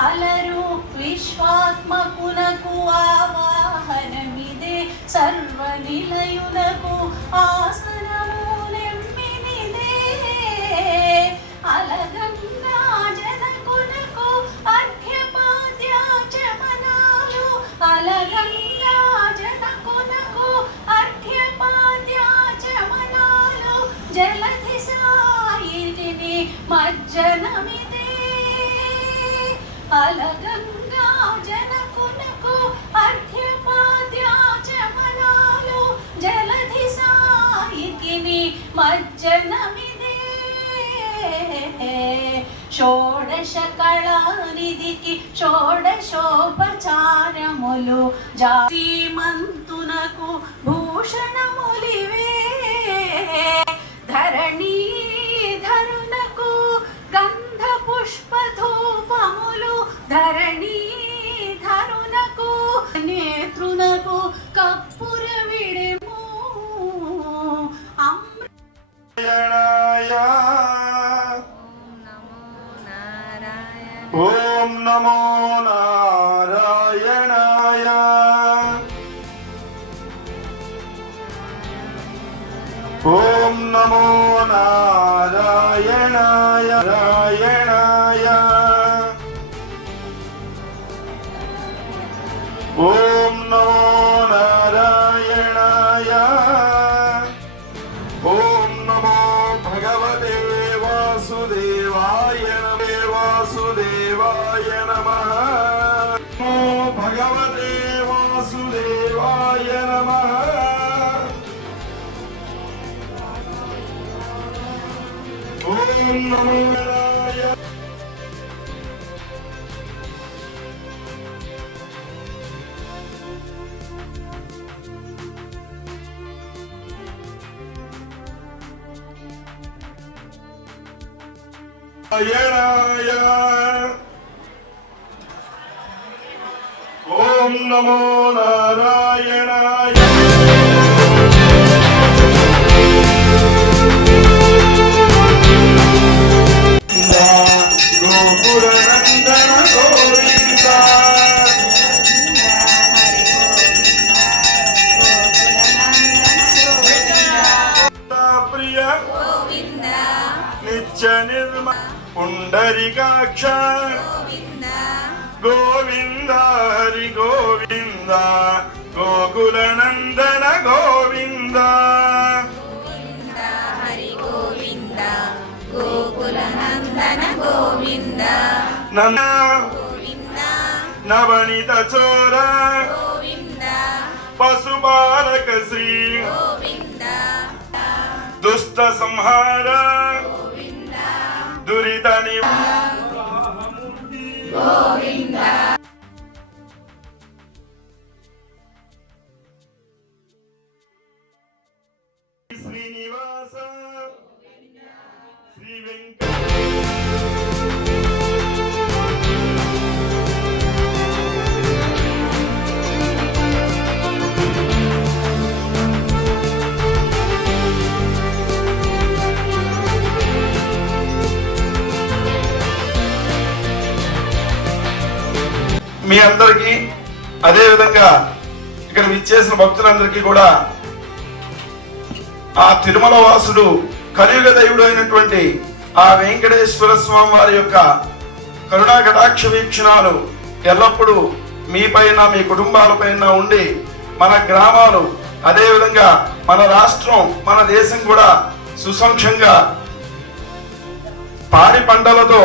అలరు విశ్వాత్మకునకు ఆవాహనమిదే సర్వనిలయునకు ఆసనము నెమ్మినిదే అలగంగా జనకునకు అర్ఘ్యపాద్యాచమనాలు అలగంగా జనకునకు అర్ఘ్యపాద్యాచమనాలు జలధి సాయిని మజ్జనమిదే అలగంగా జనకునకు అర్ఘ్యపాద్యాచమనాలు జలధి సాయికిని మజ్జనమిదే షోడశ కళానిధికి షోడశోపచారములు జాతిమంతునకు భూషణములివే ధరణీధరునకు గంధ పుష్పధూపములు ధరణీధరునకు నేత్రునకు కప్పుర విడెము ఓం నమో నారాయణాయ ఓం నమో నారాయణాయ నారాయణాయ ఓం నమో నారాయణాయ ఓం నమో భగవతే వాసుదేవాయ వాసుదేవాయ నమః ఓం భగవతే వాసుదేవాయ నమః ఓం నమో నారాయణాయ ఓం నమో నారాయణాయ గోకులనందన గోవింద ప్రియ గోవింద నిత్య నిర్మల పుండరీకాక్ష గోవింద హరి గోవింద గోకులనందన గోవింద హరి గోవింద గోకులనందన గోవింద గోవింద నవనీత చోర గోవింద పశుపాలక శ్రీ గోవింద దుష్ట సంహార దురిత గోవింద శ్రీనివాస శ్రీ వెంకట మీ అందరికీ అదేవిధంగా ఇక్కడ విచ్చేసిన భక్తులందరికీ కూడా ఆ తిరుమల వాసుడు కలియుగ దైవుడు అయినటువంటి ఆ వెంకటేశ్వర స్వామి వారి యొక్క కరుణా కటాక్ష వీక్షణాలు ఎల్లప్పుడూ మీ పైన మీ కుటుంబాలపైన ఉండి మన గ్రామాలు అదేవిధంగా మన రాష్ట్రం మన దేశం కూడా సుసంక్షంగా పాడి పంటలతో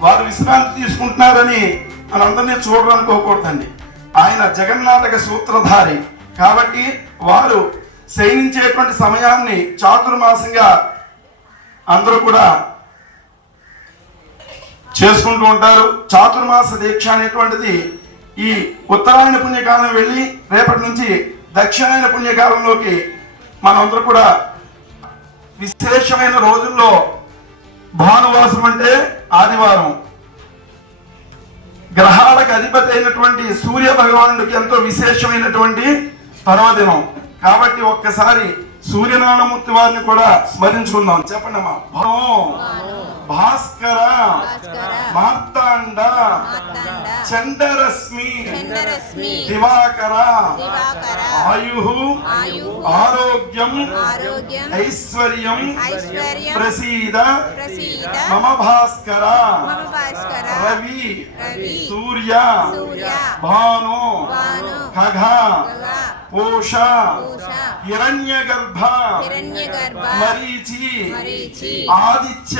వారు విశ్రాంతి తీసుకుంటున్నారని మనందరినీ చూడాలనుకోకూడదండి. ఆయన జగన్నాటక సూత్రధారి కాబట్టి వారు శయనించేటువంటి సమయాన్ని చాతుర్మాసంగా అందరూ కూడా చేసుకుంటూ ఉంటారు. చాతుర్మాస దీక్ష అనేటువంటిది ఈ ఉత్తరాయణ పుణ్యకాలం వెళ్ళి రేపటి నుంచి దక్షిణాయన పుణ్యకాలంలోకి మనందరూ కూడా విశేషమైన రోజుల్లో భానువాసం అంటే ఆదివారం, గ్రహాలకు అధిపతి అయినటువంటి సూర్య భగవానుడికి ఎంతో విశేషమైనటువంటి పర్వదినం కాబట్టి ఒక్కసారి సూర్యనారాయణమూర్తి వారిని కూడా స్మరించుకుందాం. చెప్పండి అమ్మా. భాస్కర భాస్కర మార్తాండ మార్తాండ చండరశ్మి చండరశ్మి దివాకర దివాకర ఆయుః ఆయుః ఆరోగ్యం ఆరోగ్యం ఐశ్వర్యం ఐశ్వర్యం ప్రసీద ప్రసీద మమ భాస్కర మమ భాస్కర రవి రవి సూర్య సూర్య భాను భాను ఖగ గగ పోష పూష హిరణ్యగర్భ హిరణ్యగర్భ మరీచి మరీచి ఆదిత్య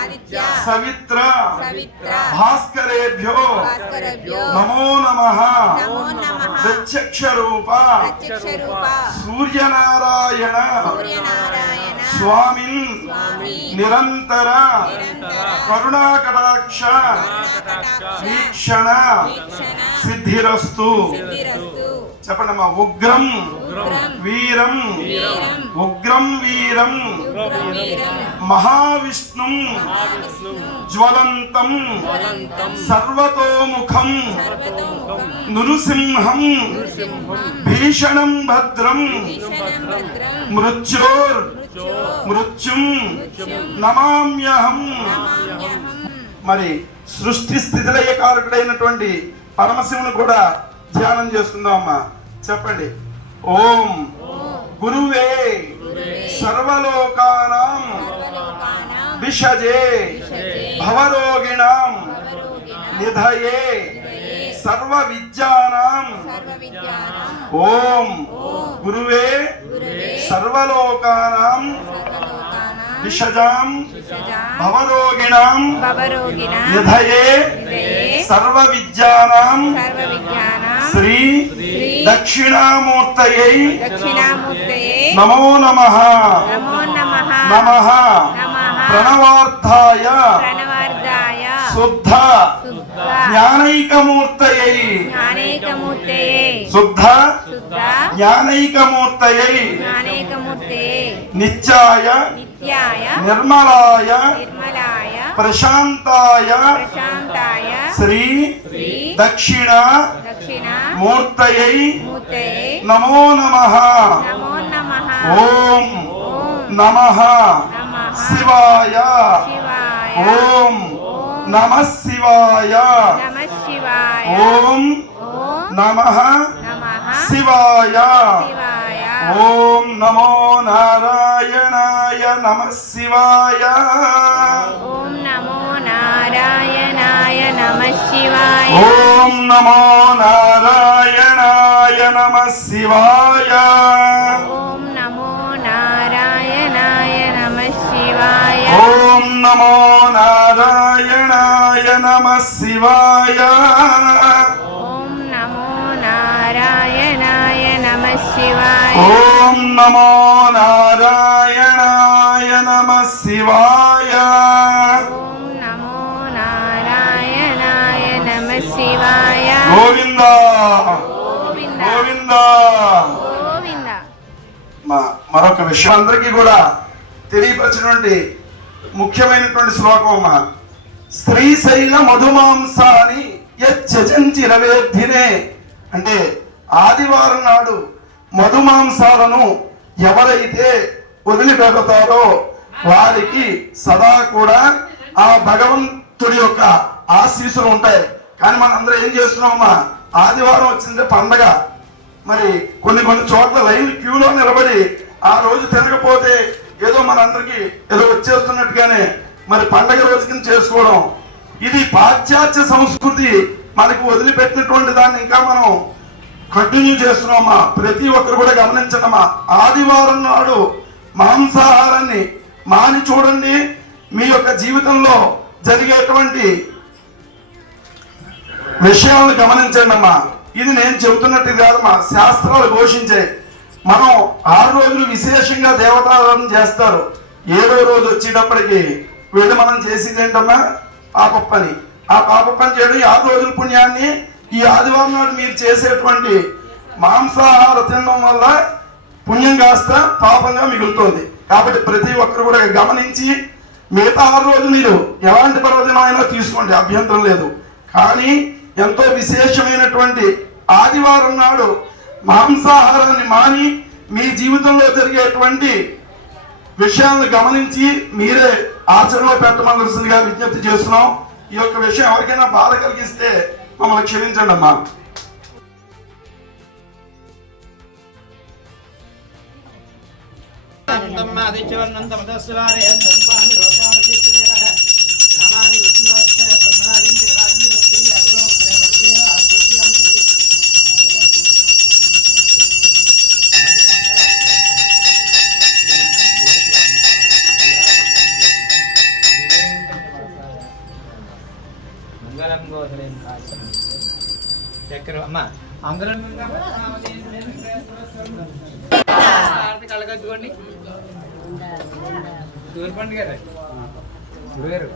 ఆదిత్య సవిత్ర సవిత్ర భాస్కరేభ్యో భాస్కరభ్యో నమో నమః నమో నమః ప్రత్యక్ష రూప ప్రత్యక్ష రూప సూర్యనారాయణ సూర్యనారాయణ స్వామిన్ స్వామి నిరంతర నిరంతర కరుణాకటాక్ష కరుణాకటాక్ష వీక్షణ వీక్షణ సిద్ధిరస్తు సిద్ధిరస్తు చెప్పండమ్మా ఉగ్రం ఉగ్రం వీరం వీరం ఉగ్రం వీరం ఉగ్రం వీరం మహావిష్ణుం మహావిష్ణుం జ్వలంతం జ్వలంతం సర్వతోముఖం సర్వతోముఖం నృసింహం నృసింహం భీషణం భద్రం భీషణం భద్రం మృత్యోర్ మృత్యో మృత్యుం మృత్యుం నమామ్యహం. నమామ్యహం. మరి సృష్టి స్థితిలయకారకుడైనటువంటి పరమశివుని కూడా ధ్యానం చేసుకుందాం అమ్మా. చెప్పండి. ఓం గురువే సర్వలోకానాం సర్వలోకానాం విషజే విషజే భవరోగిణాం భవరోగిణాం నిధయే నిధయే సర్వ విద్యానాం సర్వవిద్యానాం ఓం గురువే గురువే సర్వలోకానాం సర్వలోకానాం విషజాం విషజాం భవరోగిణాం భవరోగిణాం నిధయే నిధయే సర్వ విద్యానాం సర్వవిద్యానాం శ్రీ దక్షిణామూర్తయై దక్షిణామూర్తయే నమో నమః నమో నమః నమః నమః ప్రణవార్థాయ ప్రణవార్ధాయ శుద్ధ శుద్ధ జ్ఞానైకమూర్తయై జ్ఞానేకమూర్తయే శుద్ధ శుద్ధ జ్ఞానైకమూర్తయై జ్ఞానేకమూర్తయే నిత్యాయ నిత్యాయ నిర్మలాయ నిర్మలాయ ప్రశాంతాయ ప్రశాంతాయ శ్రీ శ్రీ దక్షిణ దక్షిణ మూర్తయై మూర్తయే నమో నమః నమో నమః ఓం ఓం నమః నమః శివాయ శివాయ ఓం నమః శివాయ నమః శివాయ ఓం ఓం నమః నమః శివాయ శివాయ ఓం నమో నారాయణాయ నమః శివాయ ఓం నమో నారాయణాయ నమః శివాయ ఓం నమో నారాయణాయ నమః శివాయ ఓం నమో నారాయణాయ నమః శివాయ ఓం నమో నారాయణాయ నమః శివాయ ఓం నమో నారాయణాయ నమః శివాయ ఓం నమో నారాయణాయ నమః శివాయ ఓం నమో నారాయణాయ నమః శివాయ గోవింద గోవింద గోవింద. గోవింద మరొక విషయం అందరికీ కూడా తెలియపరిచినటువంటి ముఖ్యమైనటువంటి శ్లోకం అమ్మ. శ్రీశైల మధుమాంసాని యచ్చంచి రవేద్ధినే అంటే ఆదివారం నాడు మధుమాంసాలను ఎవరైతే వదిలిపెడతారో వారికి సదా కూడా ఆ భగవంతుడి యొక్క ఆశీస్సులు ఉంటాయి. కానీ మనందరం ఏం చేస్తున్నామమ్మా, ఆదివారం వచ్చిందే పండగ, మరి కొన్ని చోట్ల లైన్ క్యూలో నిలబడి ఆ రోజు తినకపోతే ఏదో మనందరికి ఏదో వచ్చేస్తున్నట్టుగానే మరి పండగ రోజు కింద చేసుకోవడం, ఇది పాశ్చాత్య సంస్కృతి మనకు వదిలిపెట్టినటువంటి దాన్ని ఇంకా మనం కంటిన్యూ చేస్తున్నామా. ప్రతి ఒక్కరు కూడా గమనించండమ్మా, ఆదివారం నాడు మాంసాహారాన్ని మాని చూడండి. మీ యొక్క జీవితంలో జరిగేటువంటి విషయాలను గమనించండి అమ్మా. ఇది నేను చెబుతున్నట్టు కాదమ్మా, శాస్త్రాలు ఘోషించాయి. మనం 6 రోజులు విశేషంగా దేవతారాధన చేస్తారు. 7వ రోజు వచ్చేటప్పటికి వీళ్ళు మనం చేసేది ఏంటమ్మా, పాప పని. ఆ పాప పని చేయడం 6 రోజుల పుణ్యాన్ని ఈ ఆదివారం నాడు మీరు చేసేటువంటి మాంసాహార తినడం వల్ల పుణ్యం కాస్త పాపంగా మిగులుతుంది. కాబట్టి ప్రతి ఒక్కరు కూడా గమనించి మిగతా 6 రోజులు మీరు ఎలాంటి పర్వదినం అయినా తీసుకోండి, అభ్యంతరం లేదు. కానీ ఎంతో విశేషమైనటువంటి ఆదివారం నాడు మాంసాహారాన్ని మాని మీ జీవితంలో జరిగేటువంటి విషయాలను గమనించి మీరే ఆచరణలో పెట్టమలసిందిగా విజ్ఞప్తి చేస్తున్నాం. ఈ యొక్క విషయం ఎవరికైనా బాధ కలిగిస్తే మమ్మల్ని క్షమించండి అమ్మా. చక్కెర అమ్మా అందరూ కళ్ళకద్దుకోండి. సూర్యపండు గారు గురుగారు